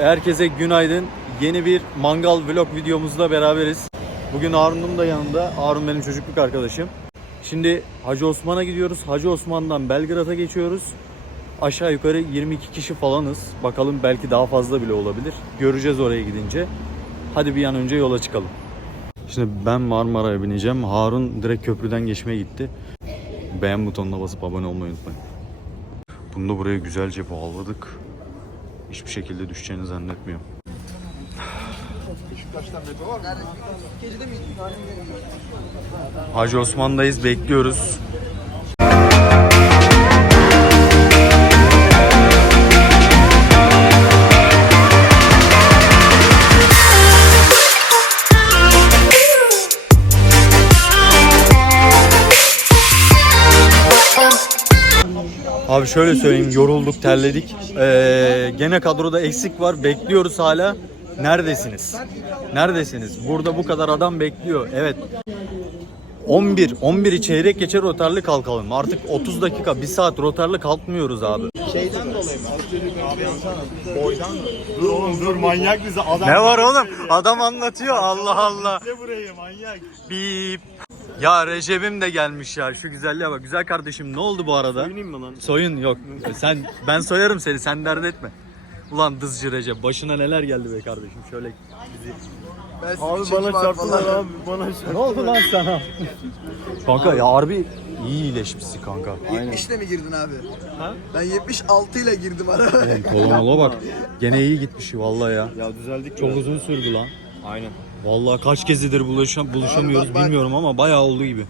Herkese günaydın. Yeni bir mangal vlog videomuzla beraberiz. Bugün Harun'um da yanında. Harun benim çocukluk arkadaşım. Şimdi Hacı Osman'a gidiyoruz. Hacı Osman'dan Belgrad'a geçiyoruz. Aşağı yukarı 22 kişi falanız. Bakalım belki daha fazla bile olabilir. Göreceğiz oraya gidince. Hadi bir an önce yola çıkalım. Şimdi ben Marmara'ya bineceğim. Harun direkt köprüden geçmeye gitti. Beğen butonuna basıp abone olmayı unutmayın. Bunu da buraya güzelce bağladık. Hiçbir şekilde düşeceğini zannetmiyorum. Hacı Osman'dayız bekliyoruz. Abi şöyle söyleyeyim yorulduk terledik. Ee, gene kadroda eksik var bekliyoruz hala. Neredesiniz? Neredesiniz? Burada bu kadar adam bekliyor. Evet. 11, 11'i çeyrek geçe rotarlı kalkalım. Artık 30 dakika, 1 saat rotarlı kalkmıyoruz abi. Şeyden dolayı mı? Boydan mı? Dur oğlum dur manyak bize adam. Ne var oğlum? Adam anlatıyor. Allah Allah. Ne burayı manyak? Bip. Ya Recep'im de gelmiş ya. Şu güzelliğe bak. Güzel kardeşim ne oldu bu arada? Oynayayım mı lan? Soyun yok. Sen ben soyarım seni. Sen dert etme. Ulan dızcı Recep başına neler geldi be kardeşim. Şöyle bizi Abi bana çarptılar abi bana Ne oldu lan sana? kanka ya harbi iyi iyileşmişsin kanka. 70 ile mi girdin abi? Ben 76 ile girdim araba. Oğlum kolonola bak. Gene iyi gitmiş vallahi ya. Ya düzeldik Çok uzun sürdü lan. Aynen. Vallahi kaç gezidir buluşam buluşamıyoruz Abi bak, bak. bilmiyorum ama bayağı oldu gibi.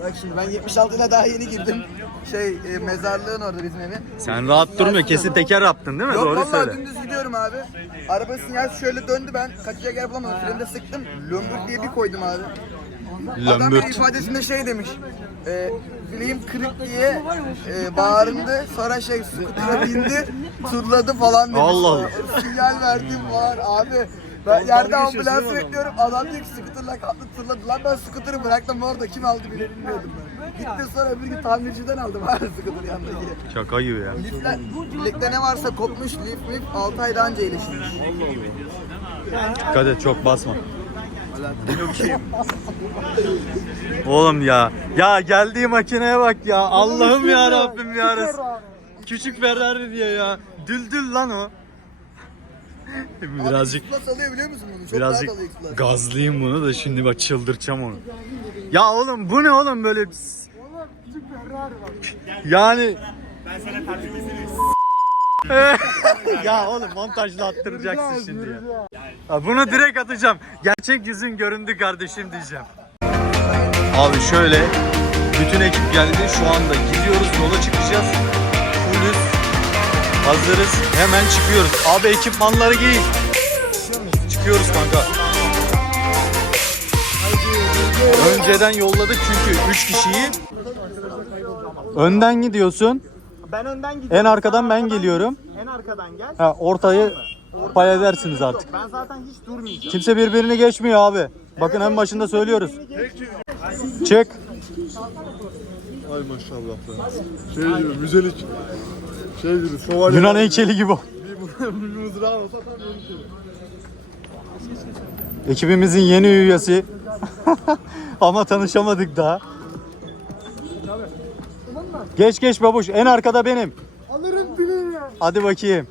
Bak şimdi ben 76 ile daha yeni girdim. Şey e, mezarlığın orada bizim evi. Sen rahat durma kesin teker yaptın değil mi? Yok Doğru vallahi söyle. dümdüz gidiyorum abi. Araba sinyal şöyle döndü ben kaçacak yer bulamadım. Freni de sıktım. Lömbür diye bir koydum abi. Adam Lömbürt. ifadesinde şey demiş. E, bileğim kırık diye e, bağırındı. Sonra şey skutura bindi. Turladı falan demiş. Allah Allah. Sinyal verdim var abi. Ben yerde ambulans bekliyorum. Adam diyor ki skuterla kalktı turladı. Lan ben skuteri bıraktım orada. Kim aldı bile bilmiyordum ben. Gitti sonra öbür gün tamirciden aldım abi skuter yanındaki. Şaka gibi ya. Lifler, bilekte ne varsa kopmuş, lif mif 6 ayda anca iyileşmiş. Dikkat et çok basma. Oğlum ya. Ya geldiği makineye bak ya. Allah'ım ya Rabbim ya Resul- Küçük Ferrari diye ya. Düldül lan o. Birazcık X-Plus alıyor biliyor musun bunu? Çok birazcık rahat alıyor X-Plus. gazlayayım bunu da şimdi bak çıldırtacağım onu. Ya oğlum bu ne oğlum böyle Yani Ben sana tertibisini ya oğlum montajla attıracaksın şimdi ya. Ya Bunu direkt atacağım. Gerçek yüzün göründü kardeşim diyeceğim. Abi şöyle bütün ekip geldi. Şu anda gidiyoruz yola çıkacağız. Hazırız. Hemen çıkıyoruz. Abi ekipmanları giyin. Çıkıyoruz kanka. Önceden yolladık çünkü 3 kişiyi. Önden gidiyorsun. Ben önden gidiyorum. En arkadan ben geliyorum. En arkadan gel. Ha, ortayı pay edersiniz artık. Ben zaten hiç durmayacağım. Kimse birbirini geçmiyor abi. Bakın en başında söylüyoruz. Çık. Ay maşallah be. Şey gibi müzelik. Şey gibi şövalye. Yunan heykeli gibi. o. Bir mızrağı olsa tam yeni. Ekibimizin yeni üyesi. Ama tanışamadık daha. Geç geç babuş. En arkada benim. Alırım dileğini. Hadi bakayım.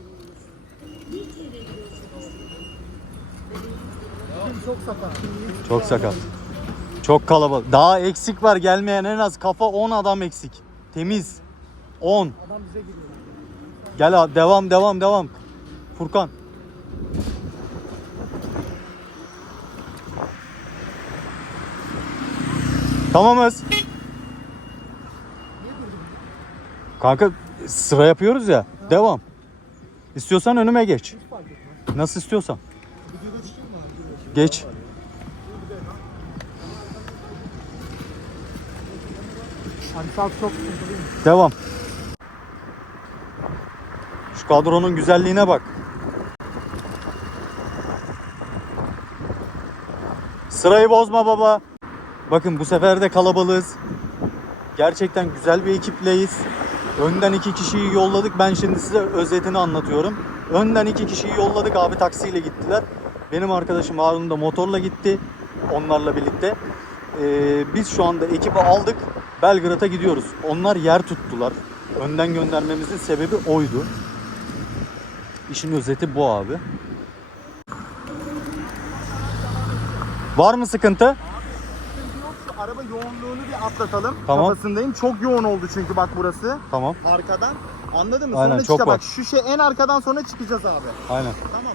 Çok sakat. Çok kalabalık. Daha eksik var gelmeyen en az kafa 10 adam eksik. Temiz. 10. Gel abi devam devam devam. Furkan. Tamamız. Kanka sıra yapıyoruz ya. Devam. İstiyorsan önüme geç. Nasıl istiyorsan. Geç. Devam. Şu kadronun güzelliğine bak. Sırayı bozma baba. Bakın bu sefer de kalabalığız. Gerçekten güzel bir ekipleyiz. Önden iki kişiyi yolladık. Ben şimdi size özetini anlatıyorum. Önden iki kişiyi yolladık abi taksiyle gittiler. Benim arkadaşım Harun da motorla gitti. Onlarla birlikte. Ee, biz şu anda ekibi aldık. Belgrad'a gidiyoruz. Onlar yer tuttular. Önden göndermemizin sebebi oydu. İşin özeti bu abi. Var mı sıkıntı? Araba yoğunluğunu bir atlatalım. Tamam. Kafasındayım. Çok yoğun oldu çünkü bak burası. Tamam. Arkadan. Anladın mı? Aynen, sonra çok çıka bak şu şey en arkadan sonra çıkacağız abi. Aynen. Tamam.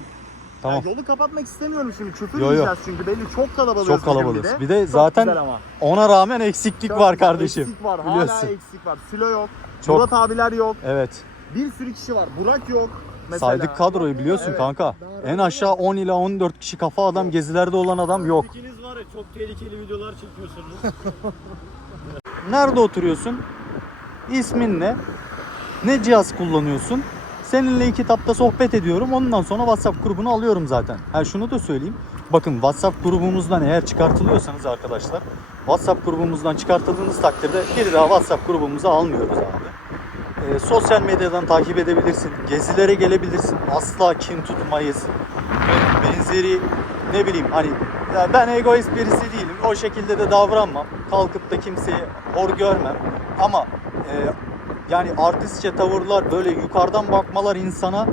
Tamam. Ya yolu kapatmak istemiyorum şimdi. Küfür Yo, yo. çünkü belli çok kalabalığız. Çok kalabalığız. Bir de Çok zaten güzel ama. Ona rağmen eksiklik Çok var kardeşim. Eksik var. Hala Biliyorsun. eksik var. Sülo yok. Çok. Murat abiler yok. Evet. Bir sürü kişi var. Burak yok. Mesela. Saydık kadroyu biliyorsun Evet. kanka. En aşağı 10 ila 14 kişi kafa adam gezilerde olan adam yok. İkiniz var ya çok tehlikeli videolar çekiyorsunuz. Nerede oturuyorsun? İsmin ne? Ne cihaz kullanıyorsun? Seninle iki tapta sohbet ediyorum. Ondan sonra WhatsApp grubunu alıyorum zaten. Ha şunu da söyleyeyim. Bakın WhatsApp grubumuzdan eğer çıkartılıyorsanız arkadaşlar WhatsApp grubumuzdan çıkartıldığınız takdirde bir daha WhatsApp grubumuza almıyoruz abi. Ee, sosyal medyadan takip edebilirsin. Gezilere gelebilirsin. Asla kin tutmayız. Benzeri ne bileyim hani ben egoist birisi değilim. O şekilde de davranmam. Kalkıp da kimseyi hor görmem. Ama e, yani artistçe tavırlar böyle yukarıdan bakmalar insana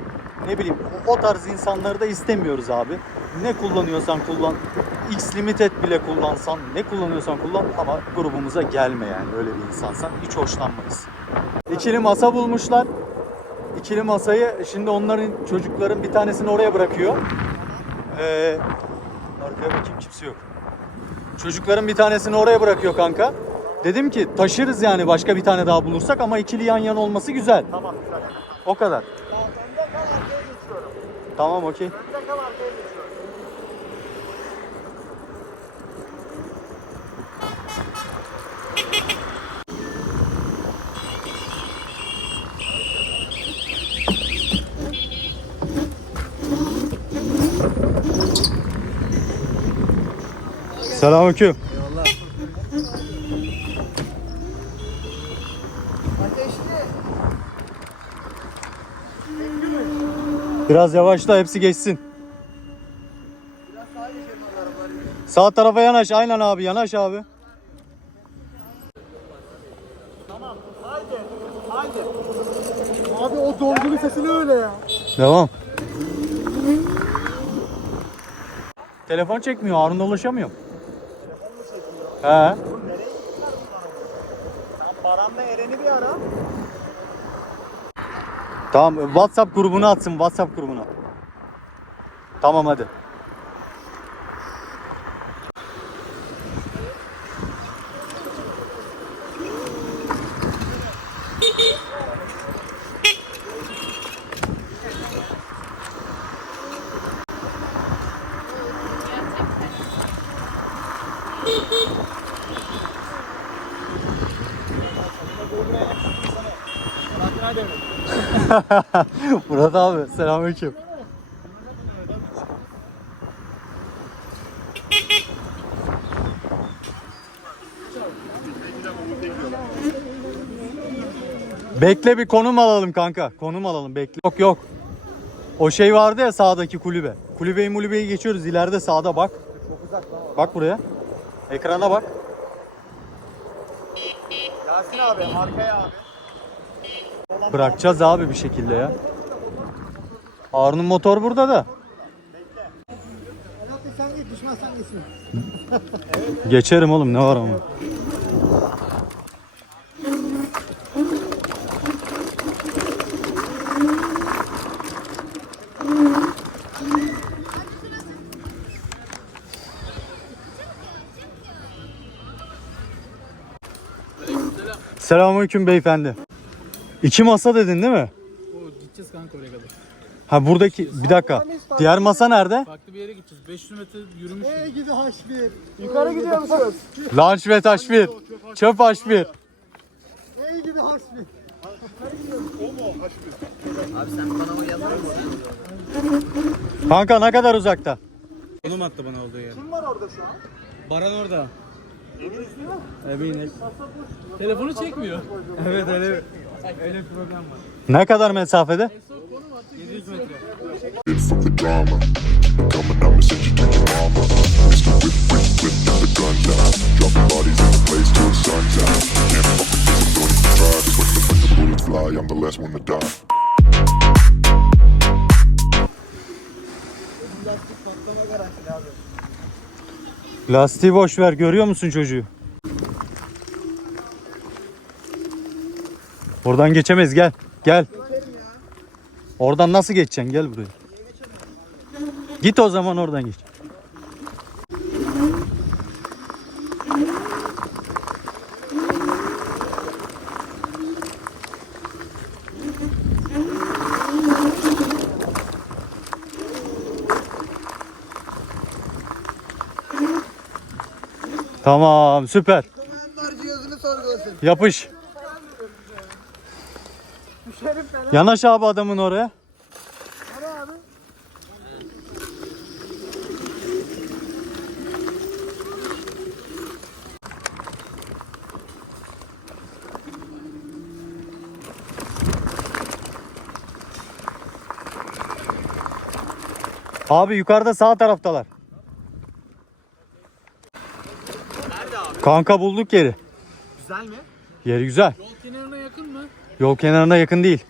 ne bileyim o, o tarz insanları da istemiyoruz abi. Ne kullanıyorsan kullan. X limited bile kullansan ne kullanıyorsan kullan ama grubumuza gelme yani öyle bir insansan hiç hoşlanmayız. İkili masa bulmuşlar. İkili masayı şimdi onların çocukların bir tanesini oraya bırakıyor. Ee, arkaya bakayım kimse yok. Çocukların bir tanesini oraya bırakıyor kanka. Dedim ki taşırız yani başka bir tane daha bulursak ama ikili yan yana olması güzel. Tamam güzel. O kadar. Tamam, önde kal arkaya geçiyorum. Tamam okey. Önde kal arkaya geçiyorum. Selamünaleyküm. Biraz yavaşla hepsi geçsin. Sağ tarafa yanaş aynen abi yanaş abi. Haydi. Haydi. Abi o dolgunun sesi ne öyle ya? Devam. Telefon çekmiyor Harun'la ulaşamıyorum. He. Sen Baran'la Eren'i bir ara. Tamam WhatsApp grubuna atsın WhatsApp grubuna. Tamam hadi. Murat abi selamünaleyküm. Bekle bir konum alalım kanka. Konum alalım bekle. Yok yok. O şey vardı ya sağdaki kulübe. Kulübeyi mulübeyi geçiyoruz. ileride sağda bak. Bak buraya. Ekrana bak. Yasin abi arkaya abi. Bırakacağız abi bir şekilde ya. Harun'un motor burada da. Geçerim oğlum ne var ama. Selamünaleyküm beyefendi. İki masa dedin değil mi? O gideceğiz kanka oraya kadar. Ha buradaki bir dakika. Diğer masa nerede? Farklı bir yere gideceğiz. 500 metre yürümüş. Ey gidi H1. Yukarı gidiyor musunuz? Launch ve H1. Çöp H1. Ey gidi H1. Kanka ne kadar uzakta? Konum attı bana olduğu yer. Kim var orada şu an? Baran orada. Eminiz. Telefonu çekmiyor. evet öyle öyle problem var. Ne kadar mesafede? 700 metre. from the drama. Coming, I'ma send you to your mama. Mr. Whip, whip, whip, get the gun down. Dropping bodies in the place till the sun's out. Can't fuck with this, don't even try. Just when the, when the bullets fly, I'm the last one to die. Lastik patlama garantili abi. Lastiği boş ver görüyor musun çocuğu? Oradan geçemez gel. Gel. Oradan nasıl geçeceksin? Gel buraya. Git o zaman oradan geç. Tamam süper. Yapış. Yanaş abi adamın oraya. Abi yukarıda sağ taraftalar. Kanka bulduk yeri. Güzel mi? Yeri güzel. Yol kenarına yakın mı? Yol kenarına yakın değil.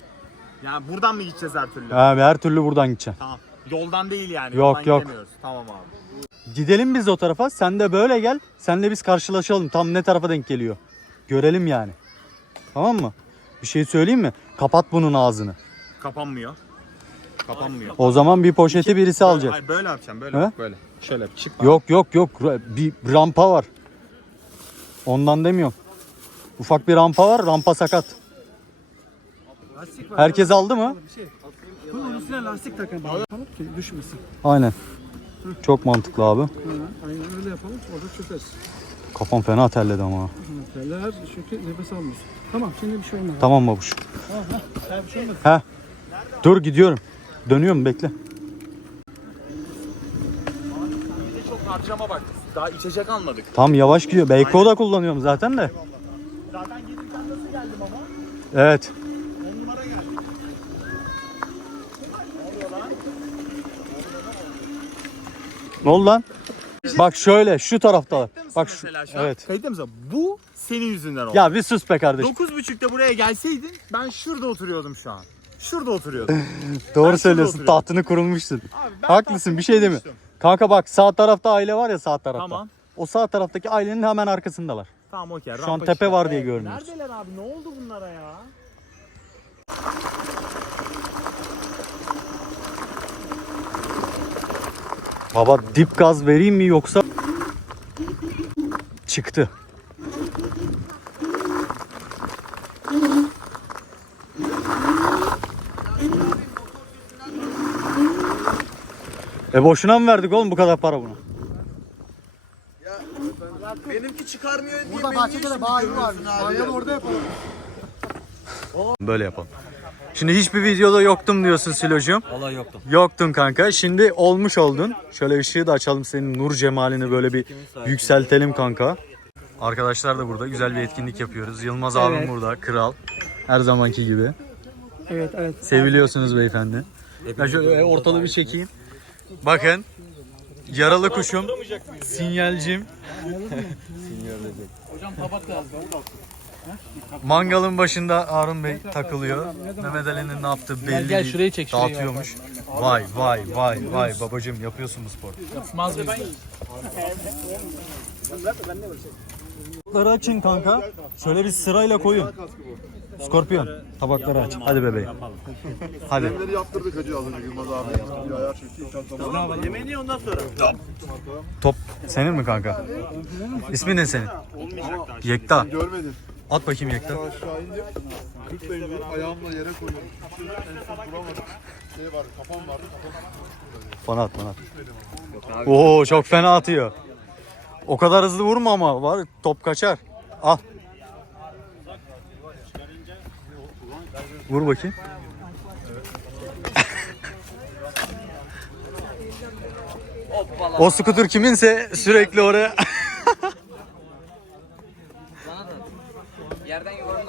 Yani buradan mı gideceğiz her türlü? Abi her türlü buradan gideceksin. Tamam. Yoldan değil yani. Yok, yoldan yok. gidemiyoruz. Tamam abi. Gidelim biz o tarafa. Sen de böyle gel. Senle biz karşılaşalım. Tam ne tarafa denk geliyor. Görelim yani. Tamam mı? Bir şey söyleyeyim mi? Kapat bunun ağzını. Kapanmıyor. Kapanmıyor. O zaman bir poşeti birisi alacak. Hayır böyle yapacağım böyle He? yap, böyle. Şöyle yap, çık. Yok yok yok. Bir rampa var. Ondan demiyorum. Ufak bir rampa var. Rampa sakat. Herkes aldı mı? Bunun üstüne lastik takın. Bağlayalım ki düşmesin. Aynen. Çok mantıklı abi. Aynen öyle yapalım. Orada çözeriz. Kafam fena terledi ama. Teller çünkü nefes almıyorsun. Tamam şimdi bir şey olmaz. Tamam babuş. Ha, bir şey olmaz. He. Dur gidiyorum. Dönüyorum bekle. Çok harcama bak. Daha içecek almadık. Tam yavaş gidiyor. Beyko da kullanıyorum zaten de. Zaten gelirken nasıl geldim ama? Evet. 10 numara geldi. Ne oldu lan? Bak şöyle şu taraftalar. Bak şu. Mesela şu an. Evet. Kayıtta mısın? Bu senin yüzünden oldu. Ya bir sus be kardeşim. 9.30'da buraya gelseydin ben şurada oturuyordum şu an. Şurada oturuyordum. Doğru şurada söylüyorsun. oturuyorum. Tahtını kurulmuşsun. Abi ben Haklısın bir şey deme. kurmuştum. Kanka bak sağ tarafta aile var ya sağ tarafta. Tamam. O sağ taraftaki ailenin hemen arkasındalar. Tamam okey. Şu an tepe var diye görünüyoruz. Neredeler abi? Ne oldu bunlara ya? Baba dip gaz vereyim mi yoksa çıktı. E boşuna mı verdik oğlum bu kadar para buna? Benimki çıkarmıyor diye Burada bahçede de bağ var. Bağ orada yapalım. Böyle yapalım. Şimdi hiçbir videoda yoktum diyorsun Silocuğum. Vallahi yoktu. Yoktun kanka. Şimdi olmuş oldun. Şöyle ışığı da açalım senin nur cemalini böyle bir yükseltelim kanka. Arkadaşlar da burada güzel bir etkinlik yapıyoruz. Yılmaz abim burada. Kral. Her zamanki gibi. Evet evet. Seviliyorsunuz beyefendi. Ben şöyle ortalığı bir çekeyim. Bakın. Yaralı kuşum. Sinyalcim. Hocam tabak lazım. Mangalın başında Harun Bey takılıyor. Mehmet Ali'nin ne yaptığı belli gel değil. şurayı çek, şurayı. Dağıtıyormuş. Vay vay vay vay babacım yapıyorsun bu sporu. Yapmaz mıyız? Tabakları açın kanka. Şöyle bir sırayla koyun. Skorpiyon tabakları aç. Hadi bebeğim. Hadi. Yemleri yaptırdık hacı az önce Yılmaz abi. Bir ayar çekti. Çantamı. Yemeğini ondan sonra. Top senin mi kanka? İsmin ne senin? Yekta. Görmedin. At bakayım Yekta. Aşağı indim. Tutmayın dedim. Ayağımla yere koydum. Şey en son vuramadım. Şey vardı kafam vardı. Kafam Bana at bana at. Oo çok fena atıyor. O kadar hızlı vurma ama var top kaçar. Al. Vur bakayım. o skuter kiminse sürekli oraya. Yerden yuvarlan.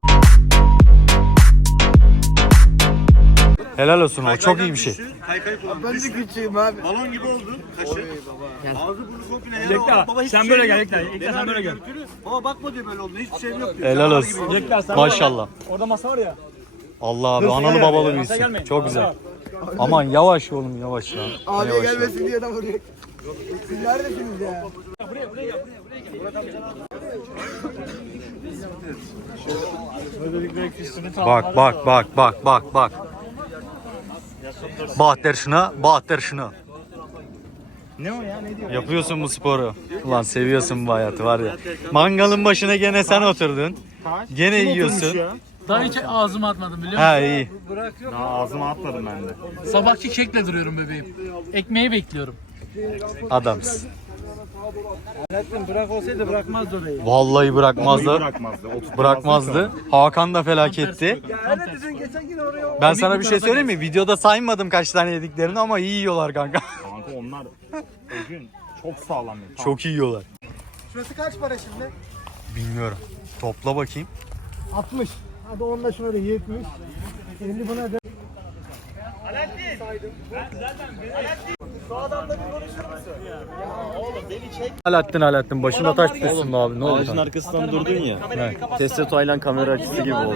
Helal olsun o çok iyi bir şey. Ben de küçüğüm abi. Balon gibi oldu. Kaşı. Ağzı burnu komple Bekle, oldu. Baba hiçbir sen şey böyle yok. gel. Ekler, Beni sen böyle arıyor, gel. götürüyor. Baba bakma diyor böyle oldu. Hiçbir şeyim yok diyor. Helal Canavar olsun. gibi. Bekler, sen Maşallah. Orada masa var ya. Allah abi analı babalı gelmeyin. Çok güzel. Aman yavaş oğlum yavaş lan. Abiye Yavaş lan. gelmesin diye de vuruyor. Siz neredesiniz ya? Bak bak bak bak bak bak. Bahtır şuna, bahtır şuna. Ne o ya ne diyor? Yapıyorsun bu sporu. Ulan seviyorsun bu hayatı var ya. Mangalın başına gene sen oturdun. Gene yiyorsun. Daha hiç ağzıma atmadım biliyor musun? Ha iyi. Ağzıma atmadım ben de. Sabahki kekle duruyorum bebeğim. Ekmeği bekliyorum. Adamsın. Bırak olsaydı bırakmazdı orayı. Vallahi bırakmazdı. Bırakmazdı. Otur. Bırakmazdı. Hakan da felaketti. Ben sana bir şey söyleyeyim mi? Videoda saymadım kaç tane yediklerini ama iyi yiyorlar kanka. Kanka onlar o gün çok sağlam. Çok iyi yiyorlar. Şurası kaç para şimdi? Bilmiyorum. Topla bakayım. 60. Hadi onunla şuna da 70. 50 buna da. Alaaddin Alaaddin başında taş tutuyorsun be abi ne oldu Ağacın sana? arkasından durdun ya. Testo Taylan kamera açısı gibi oldu.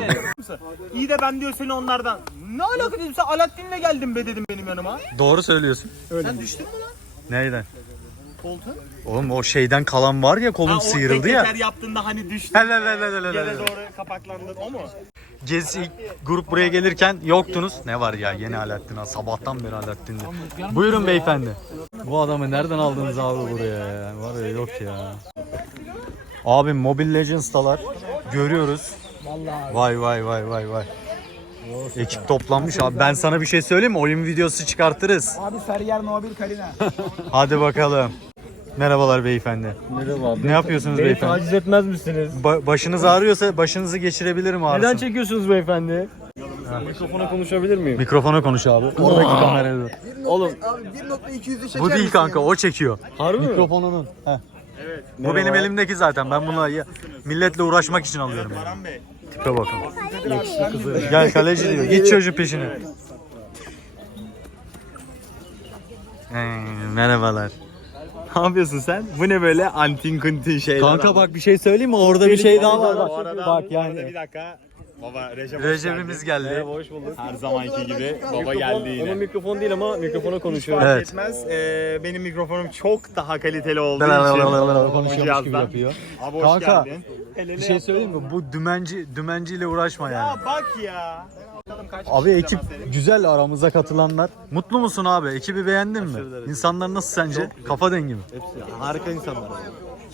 İyi de ben diyor seni onlardan. Ne alaka dedim sen Alaaddin'le geldin be dedim benim yanıma. Doğru söylüyorsun. Sen düştün mü lan? Neyden? Koltuğa. Oğlum o şeyden kalan var ya kolum Ha, o sıyrıldı ya. teker yaptığında hani düştün. Hele hele hele hele. Yere doğru kapaklandın o mu? Gezi ilk grup buraya gelirken yoktunuz. Ne var ya yeni Alaaddin ha sabahtan beri Alaaddin'de. Buyurun beyefendi. Bu adamı nereden aldınız abi buraya ya? Var ya yok ya. Abi Mobile Legends'talar. Görüyoruz. Vay vay vay vay vay. Ekip toplanmış abi. Ben sana bir şey söyleyeyim mi? Oyun videosu çıkartırız. Abi Sarıyer No 1 Karina. Hadi bakalım. Merhabalar beyefendi. Merhaba. Ne yapıyorsunuz beyefendi? Taciz etmez misiniz? Ba- başınız ağrıyorsa başınızı geçirebilirim ağrısın. Neden çekiyorsunuz beyefendi? Mikrofona konuşabilir miyim? Mikrofona konuş abi. Oradaki kameraya dur. Oğlum. Abi 1.200'ü çeker Bu değil misin kanka o çekiyor. Harbi mi? Mikrofonunun. Heh. Bu benim elimdeki zaten. Ben bunu ya- milletle uğraşmak için alıyorum. Yani. Baran Bey. Tipe bakın. Gel kaleci diyor. Git çocuğu peşine. Ee, merhabalar. Ne yapıyorsun sen? Bu ne böyle antin kuntin şeyler? Kanka bak bir şey söyleyeyim mi? Orada bir şey daha var. Bu Bak, arada- bak bu arada yani. Bir dakika. Baba Recep hoş Recep'imiz geldi. Merhaba, hoş bulduk. Her zamanki gibi baba geldi yine. Ama mikrofon değil ama mikrofona konuşuyor. Evet. Evet. Etmez. Ee, benim mikrofonum çok daha kaliteli olduğu için. Konuşuyormuş gibi cihazdan. yapıyor. Abi hoş Kanka, geldin. Bir şey söyleyeyim mi? Bu dümenci dümenciyle uğraşma yani. Ya bak ya. Abi ekip güzel aramıza katılanlar. Mutlu musun abi? Ekibi beğendin mi? İnsanlar nasıl sence? Kafa dengi mi? Harika insanlar.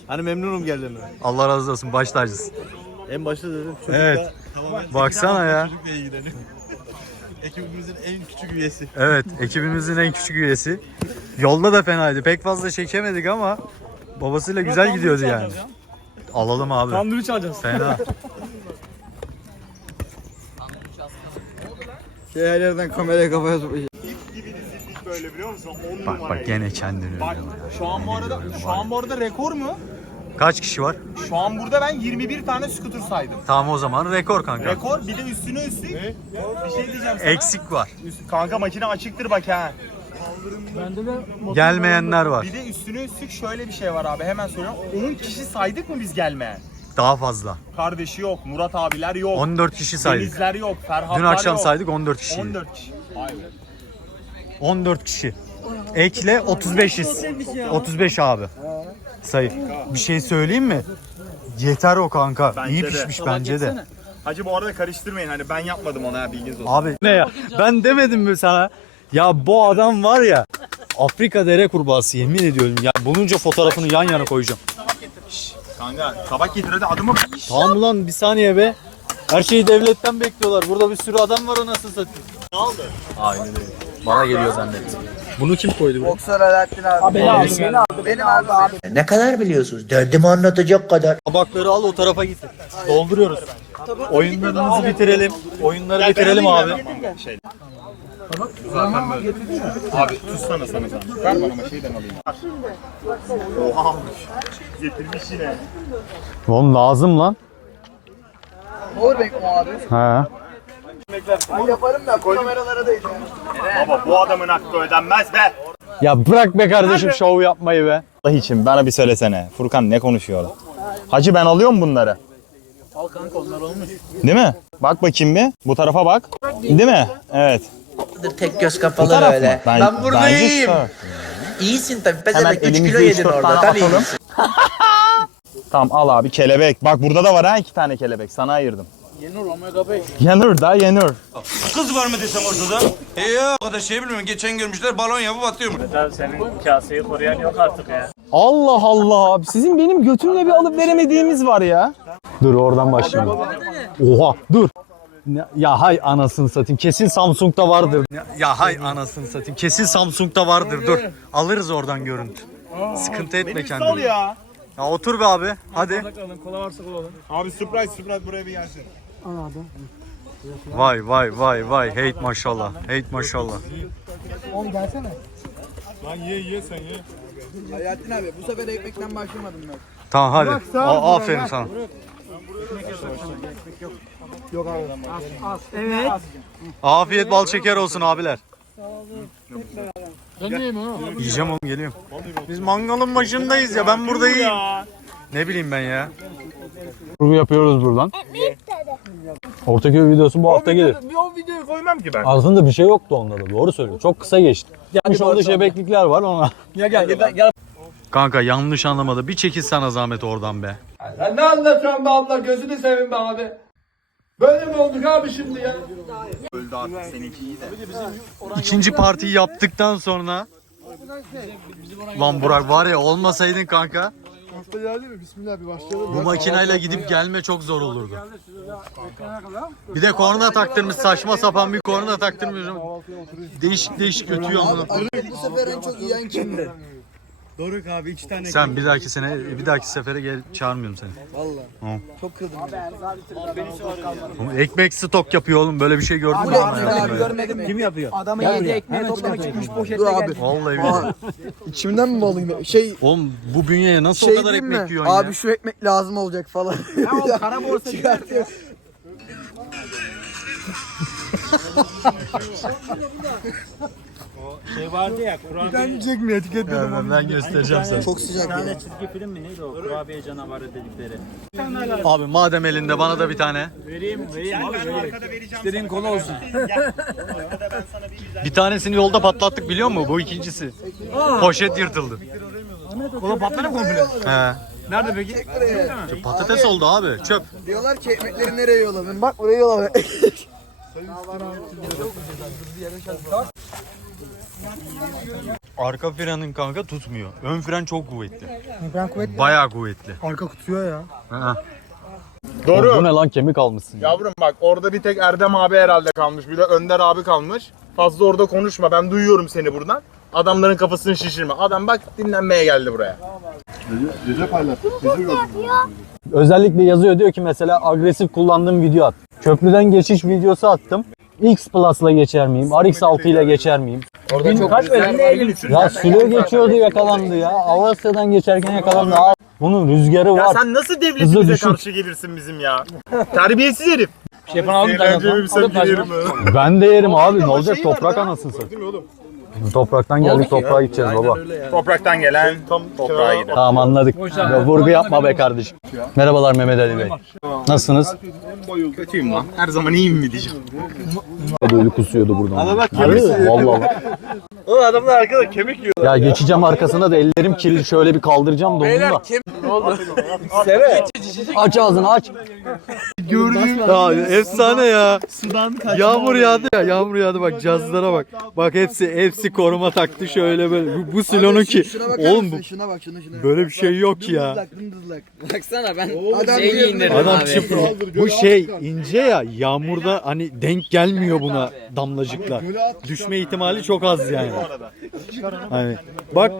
Hani memnunum geldiğine. Allah razı olsun. Baş tacısın. En başta dedim çocuk Evet. Baksana ya. Ekibimizin en küçük üyesi. Evet. Ekibimizin en küçük üyesi. Yolda da fenaydı. Pek fazla çekemedik ama babasıyla güzel gidiyordu yani. Alalım abi. Tandırı çalacağız. Fena. Şey her yerden kameraya kafaya sokuyor. Böyle biliyor musun? 10 Bak bak gene kendini Bak övüyor ya. şu an bu arada şu an bu arada rekor mu? Kaç kişi var? Şu an burada ben 21 tane scooter saydım. Tamam o zaman rekor kanka. Rekor bir de üstüne üstlük. Bir şey diyeceğim sana. Eksik var. Üst- kanka makine açıktır bak ha. Bende de Gelmeyenler var. Bir de üstüne üstlük şöyle bir şey var abi hemen söylüyorum. 10 kişi saydık mı biz gelmeye? Daha fazla. Kardeşi yok, Murat abiler yok. 14 kişi saydık. Denizler yok, Ferhatlar Dün akşam yok. saydık 14 kişiydi. 14 kişi. Vay be. 14 kişi. Ekle 35'iz. 35 abi. Sayı. Bir şey söyleyeyim mi? Yeter o kanka. Bence İyi de. pişmiş bence de. Hacı bu arada karıştırmayın hani ben yapmadım onu ha bilginiz olsun. Abi ne ya? Ben demedim mi sana? Ya bu adam var ya Afrika dere kurbağası yemin ediyorum ya bulunca fotoğrafını yan yana koyacağım. Kanka tabak getir hadi adımı. Tamam lan bir saniye be. Her şeyi devletten bekliyorlar. Burada bir sürü adam var o nasıl satıyor. Ne oldu? Aynen öyle. Bana geliyor zannettim. Bunu kim koydu? Boksör Alaaddin abi. Abi. Benim abi. Benim abi. abi. Ne kadar biliyorsunuz? Derdimi anlatacak kadar. Tabakları al o tarafa git. Dolduruyoruz. Oyunlarımızı bitirelim. Oyunları bitirelim abi. Abi tutsana sana sen. Ver bana ama şeyden alayım. Oha. Getirmiş yine. Oğlum lazım lan. Be o abi. He. Ben yaparım da kameralara değil. Baba bu adamın hakkı ödenmez be. Ya bırak be kardeşim şov yapmayı be. Allah için bana bir söylesene. Furkan ne konuşuyor? Hacı ben alıyorum bunları. Al kanka onlar olmuş. Değil mi? Bak bakayım bir. Bu tarafa bak. Değil mi? Evet. Tek göz kapalı taraf böyle. mı? Ben, Ben, burada bence şu iyiyim. taraf. İyisin tabii. Hemen Pezevenk 3 elimizde kilo üç yedin dört orada. Tabii atalım. iyisin. Tamam al abi kelebek. Bak burada da var ha iki tane kelebek. Sana ayırdım. Yenur Omega 5. Yenur da yenur. Kız var mı desem ortada? E ya o kadar şey bilmiyorum. Geçen görmüşler balon yapıp atıyormuş. Senin kaseyi koruyan yok artık ya. Allah Allah abi. Sizin benim götümle bir alıp veremediğimiz var ya. Dur oradan başlayalım. Oha dur. Ne- Ya hay anasını satayım. Kesin Samsung'da vardır. Ya- Ya hay anasını satayım. Kesin Samsung'da vardır. Dur. Alırız oradan görüntü. Sıkıntı etme kendini. ya. Ya otur be abi. Hadi. Abi surprise surprise buraya bir gelsin. Vay vay vay vay. Hate maşallah. Hate maşallah. Lan ye ye sen ye. Hayattin abi bu sefer ekmekten başlamadım ben. Tamam hadi. A- aferin sana. Evet. Afiyet bal şeker olsun abiler. Ben neyim ha? Yiyeceğim oğlum geliyorum. Biz mangalın başındayız ya ben burada yiyeyim. Ne bileyim ben ya. Kurgu yapıyoruz buradan. Ortaköy videosu bu hafta gelir. Bir o videoyu koymam ki ben. Aslında bir şey yoktu onda da. Doğru söylüyor. Çok kısa geçti. Yani orada şebeklikler var ona. Ya gel gel gel. Kanka yanlış anlamadı. Bir çekil sana zahmet oradan be. Sen ne anlatıyorsun be abla gözünü seveyim be abi. Böyle mi olduk abi şimdi ya? Öldü artık seninki iyi de. İkinci partiyi yaptıktan sonra Lan Burak var ya olmasaydın kanka Hafta geldi mi? Bismillah bir başlayalım. bu makinayla gidip gelme çok zor olurdu. Bir de korna taktırmış saçma sapan bir korna taktırmış. Değişik değişik ötüyor onu. Bu sefer en çok yiyen kimdi? Doruk abi iki tane. Sen bir dahaki sene bir dahaki sefere gel çağırmıyorum seni. Valla. Hı. Çok kırdım. Oğlum Ekmek stok yapıyor oğlum böyle bir şey gördün mü? Yaptı hayatımda abi ya? görmedim mi? Kim yapıyor? Adamı yedi ekmeği toplamak çıkmış poşetle Dur abi. Vallahi billahi. İçimden mi alayım? Şey Oğlum bu bünyeye nasıl şey o kadar diyeyim ekmek mi? yiyorsun Abi ya? şu ekmek lazım olacak falan. Ya o kara borsa çıkartıyor. Şey vardı ya. Kurabiye. yiyecek mi etiketledim Ben, ben göstereceğim sana. Çok sıcak ya. Çizgi film mi neydi o? Kurabiye canavarı dedikleri. Abi madem elinde bana da bir tane. Vereyim vereyim abi vereyim. İstediğin kola olsun. Bir tanesini yolda patlattık biliyor musun? Bu ikincisi. Poşet yırtıldı. Kola patladı mı komple? He. Nerede peki? Patates oldu abi. Çöp. Diyorlar ki ekmekleri nereye yolladın? Bak buraya yolla. Arka frenin kanka tutmuyor. Ön fren çok kuvvetli. Ben kuvvetli. Bayağı kuvvetli. Arka kutuyor ya. Hı. Doğru. Bu ne lan kemik almışsın ya. Yavrum bak orada bir tek Erdem abi herhalde kalmış. Bir de Önder abi kalmış. Fazla orada konuşma. Ben duyuyorum seni buradan. Adamların kafasını şişirme. Adam bak dinlenmeye geldi buraya. Gece paylaştı. Gece gördüm. Özellikle yazıyor diyor ki mesela agresif kullandığım video at. Köprüden geçiş videosu attım. X Plus'la geçer miyim? RX6 ile geçer miyim? Orada çok kaç güzel. Ya Sülo geçiyordu yakalandı ya. Avrasya'dan geçerken yakalandı. Aa, Bunun rüzgarı var. sen nasıl Hızlı devletimize düşük. karşı gelirsin bizim ya? Terbiyesiz herif. Şey falan aldım Eğlenceli ben. bir sevgi yerim ben. Ben de yerim abi. Ne olacak? Toprak anasını satayım. Değil mi oğlum? Topraktan geldik toprağa gideceğiz baba. Topraktan gelen tam toprağa gider. Tamam anladık. Ya, vurgu yapma be kardeşim. Merhabalar Mehmet Ali Bey. Nasılsınız? Kötüyüm lan. Her zaman iyiyim mi diyeceğim. Böyle kusuyordu buradan. Harbi mi? Vallahi. Oğlum adamlar arkada kemik yiyor. Ya geçeceğim arkasına da ellerim kirli şöyle bir kaldıracağım da onu da. Aç ağzını aç. Gördüğüm ya efsane ya. Sudan Yağmur yağdı ya yağmur yağdı bak cazlara bak. Bak hepsi hepsi koruma taktı şöyle böyle. Bu, bu silonun ki. Oğlum bu Şuna bak şuna şuna. böyle bir şey yok ya. Baksana ben Adam şey diyor, giyindirdim Adam abi. çıplak. Bu şey ince ya yağmurda hani denk gelmiyor buna damlacıklar. Düşme ihtimali çok az yani. Hani bak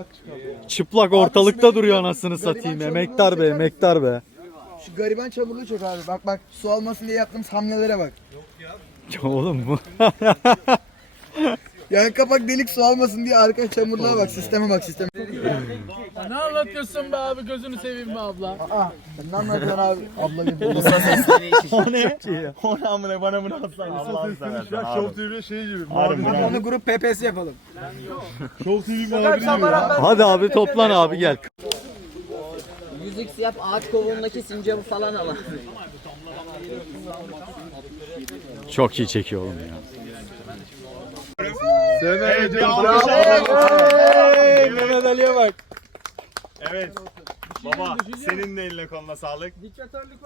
çıplak ortalıkta duruyor anasını satayım. Emektar be emektar be. Şu gariban çamurluğu çek abi. Bak bak su almasın diye yaptığımız hamlelere bak. Ya Oğlum bu. Yan kapak delik su almasın diye arka çamurluğa bak sisteme bak sisteme. Ne anlatıyorsun be abi gözünü seveyim be abla. Aa sen ne anlatıyorsun abi? Abla gibi. O ne? O ne amına bana bunu atsan Allah'ını seversen. Show TV şey gibi. Harun bunu Onu grup PPS yapalım. Show TV muhabiri gibi. Hadi abi toplan abi gel. 100x yap ağaç kovuğundaki sincabı falan al. Çok iyi çekiyor oğlum ya. Evet bir Bravo. alkış alalım. Mehmet Ali'ye bak. Evet. Baba senin de eline koluna sağlık.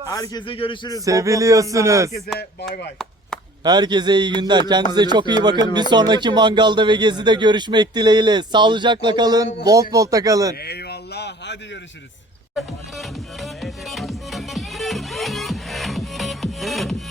Herkese görüşürüz. Seviliyorsunuz. Herkese bay bay. Herkese iyi günler. Kendinize çok iyi bakın. Bir sonraki mangalda ve gezide görüşmek dileğiyle. Sağlıcakla kalın. Bol bol kalın. Eyvallah. Hadi görüşürüz. Thank you.